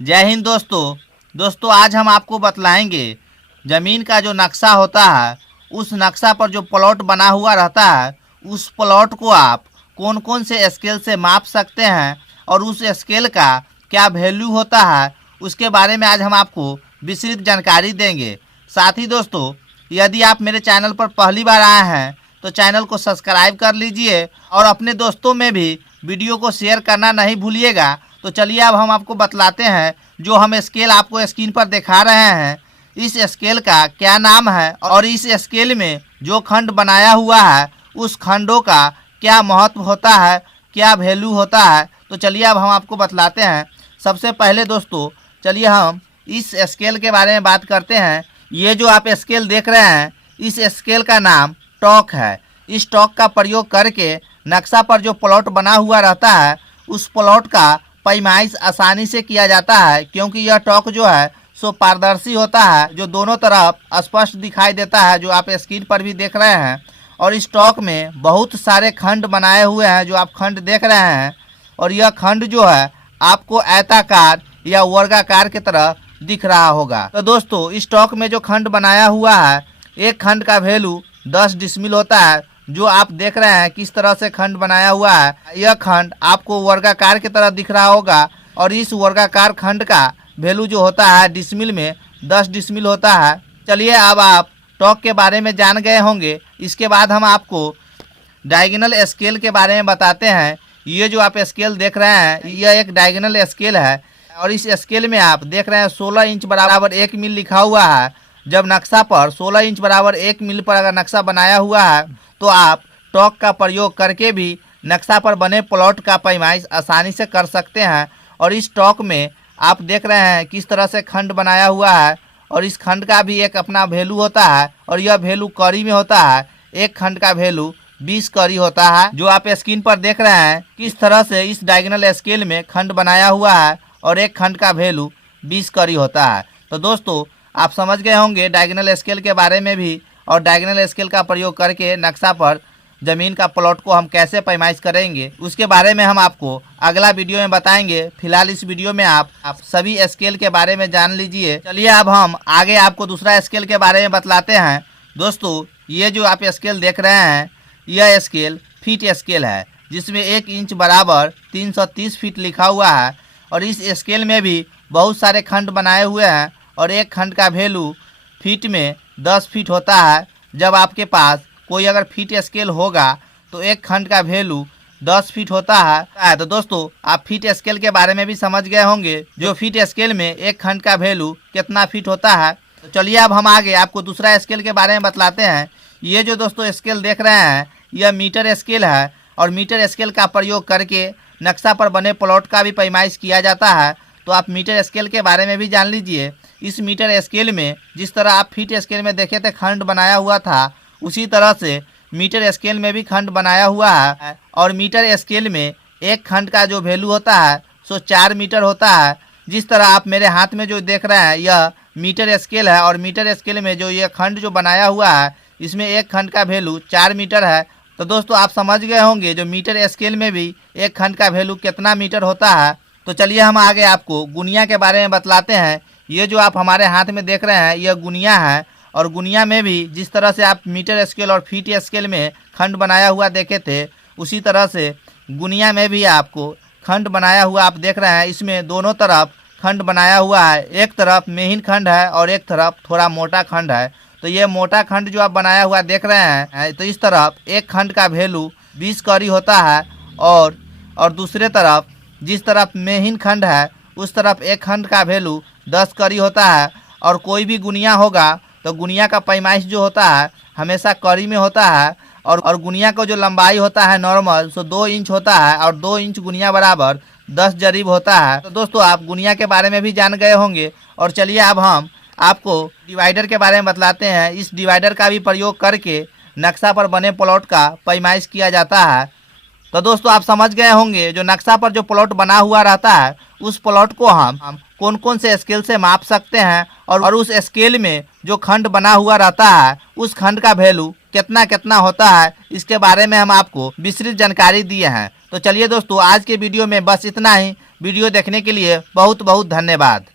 जय हिंद दोस्तों आज हम आपको बतलाएंगे ज़मीन का जो नक्शा होता है, उस नक्शा पर जो प्लॉट बना हुआ रहता है, उस प्लॉट को आप कौन कौन से स्केल से माप सकते हैं और उस स्केल का क्या वैल्यू होता है, उसके बारे में आज हम आपको विस्तृत जानकारी देंगे। साथ ही दोस्तों, यदि आप मेरे चैनल पर पहली बार आए हैं तो चैनल को सब्सक्राइब कर लीजिए और अपने दोस्तों में भी वीडियो को शेयर करना नहीं भूलिएगा। तो चलिए अब हम आपको बतलाते हैं, जो हम स्केल आपको स्क्रीन पर दिखा रहे हैं, इस स्केल का क्या नाम है और इस स्केल में जो खंड बनाया हुआ है उस खंडों का क्या महत्व होता है, क्या वैल्यू होता है। तो चलिए अब हम आपको बतलाते हैं। सबसे पहले दोस्तों, चलिए हम इस स्केल के बारे में बात करते हैं। ये जो आप स्केल देख रहे हैं, इस स्केल का नाम टॉक है। इस टॉक का प्रयोग करके नक्शा पर जो प्लॉट बना हुआ रहता है, उस प्लॉट का पैमाइश आसानी से किया जाता है, क्योंकि यह टॉक जो है सो पारदर्शी होता है, जो दोनों तरफ स्पष्ट दिखाई देता है, जो आप स्क्रीन पर भी देख रहे हैं। और इस टॉक में बहुत सारे खंड बनाए हुए हैं, जो आप खंड देख रहे हैं। और यह खंड जो है आपको आयताकार या वर्गाकार की तरह दिख रहा होगा। तो दोस्तों, इस टॉक में जो खंड बनाया हुआ है, एक खंड का वैल्यू 10 डिसमिल होता है। जो आप देख रहे हैं किस तरह से खंड बनाया हुआ है, यह खंड आपको वर्गाकार की तरह दिख रहा होगा। और इस वर्गाकार खंड का वैल्यू जो होता है डिसमिल में 10 डिसमिल होता है। चलिए अब आप टॉक के बारे में जान गए होंगे। इसके बाद हम आपको डायगोनल स्केल के बारे में बताते हैं। ये जो आप स्केल देख रहे हैं, यह एक डायगोनल स्केल है। और इस स्केल में आप देख रहे हैं 16 इंच बराबर 1 मिल लिखा हुआ है। जब नक्शा पर 16 इंच बराबर 1 मिल पर अगर नक्शा बनाया हुआ है, तो आप टॉक का प्रयोग करके भी नक्शा पर बने प्लॉट का पैमाइश आसानी से कर सकते हैं। और इस टॉक में आप देख रहे हैं किस तरह से खंड बनाया हुआ है, और इस खंड का भी एक अपना वैल्यू होता है, और यह वैल्यू कड़ी में होता है। एक खंड का वैल्यू 20 कड़ी होता है। जो आप स्क्रीन पर देख रहे हैं किस तरह से इस डायगोनल स्केल में खंड बनाया हुआ है, और एक खंड का वैल्यू 20 कड़ी होता है। तो दोस्तों, आप समझ गए होंगे डायगोनल स्केल के बारे में भी, और डायगोनल स्केल का प्रयोग करके नक्शा पर ज़मीन का प्लॉट को हम कैसे पैमाइश करेंगे, उसके बारे में हम आपको अगला वीडियो में बताएंगे। फिलहाल इस वीडियो में आप सभी स्केल के बारे में जान लीजिए। चलिए अब हम आगे आपको दूसरा स्केल के बारे में बतलाते हैं। दोस्तों, ये जो आप स्केल देख रहे हैं, यह स्केल फीट स्केल है, जिसमें 1 इंच बराबर 330 फीट लिखा हुआ है। और इस स्केल में भी बहुत सारे खंड बनाए हुए हैं, और एक खंड का वैल्यू फीट में 10 फीट होता है। जब आपके पास कोई अगर फीट स्केल होगा तो एक खंड का वैल्यू 10 फीट होता है। तो दोस्तों, आप फीट स्केल के बारे में भी समझ गए होंगे, जो फीट स्केल में एक खंड का वैल्यू कितना फीट होता है। तो चलिए अब हम आगे आपको दूसरा स्केल के बारे में बतलाते हैं। ये जो दोस्तों स्केल देख रहे हैं, यह मीटर स्केल है। और मीटर स्केल का प्रयोग करके नक्शा पर बने प्लॉट का भी पैमाइश किया जाता है। तो आप मीटर स्केल के बारे में भी जान लीजिए। इस मीटर स्केल में जिस तरह आप फीट स्केल में देखे थे खंड बनाया हुआ था, उसी तरह से मीटर स्केल में भी खंड बनाया हुआ है। और मीटर स्केल में एक खंड का जो वैल्यू होता है सो 4 मीटर होता है। जिस तरह आप मेरे हाथ में जो देख रहे हैं, यह मीटर स्केल है। और मीटर स्केल में जो ये खंड जो बनाया हुआ है, इसमें एक खंड का वैल्यू 4 मीटर है। तो दोस्तों, आप समझ गए होंगे जो मीटर स्केल में भी एक खंड का वैल्यू कितना मीटर होता है। तो चलिए हम आगे आपको गुनिया के बारे में बतलाते हैं। ये जो आप हमारे हाथ में देख रहे हैं, यह गुनिया है। और गुनिया में भी जिस तरह से आप मीटर स्केल और फीट स्केल में खंड बनाया हुआ देखे थे, उसी तरह से गुनिया में भी आपको खंड बनाया हुआ आप देख रहे हैं। इसमें दोनों तरफ खंड बनाया हुआ है। एक तरफ महीन खंड है और एक तरफ थोड़ा मोटा खंड है। तो ये मोटा खंड जो आप बनाया हुआ देख रहे हैं, तो इस तरफ एक खंड का वैल्यू 20 कड़ी होता है। और दूसरे तरफ जिस तरफ महीन खंड है, उस तरफ एक खंड का वैल्यू 10 कड़ी होता है। और कोई भी गुनिया होगा तो गुनिया का पैमाइश जो होता है हमेशा कड़ी में होता है। और गुनिया को जो लंबाई होता है नॉर्मल, सो 2 इंच होता है। और 2 इंच गुनिया बराबर 10 जरीब होता है। तो दोस्तों, आप गुनिया के बारे में भी जान गए होंगे। और चलिए अब हम आपको डिवाइडर के बारे में बतलाते हैं। इस डिवाइडर का भी प्रयोग करके नक्शा पर बने प्लॉट का पैमाइश किया जाता है। तो दोस्तों, आप समझ गए होंगे जो नक्शा पर जो प्लॉट बना हुआ रहता है, उस प्लॉट को हम कौन कौन से स्केल से माप सकते हैं, और उस स्केल में जो खंड बना हुआ रहता है, उस खंड का वैल्यू कितना कितना होता है, इसके बारे में हम आपको विस्तृत जानकारी दिए हैं। तो चलिए दोस्तों, आज के वीडियो में बस इतना ही। वीडियो देखने के लिए बहुत बहुत धन्यवाद।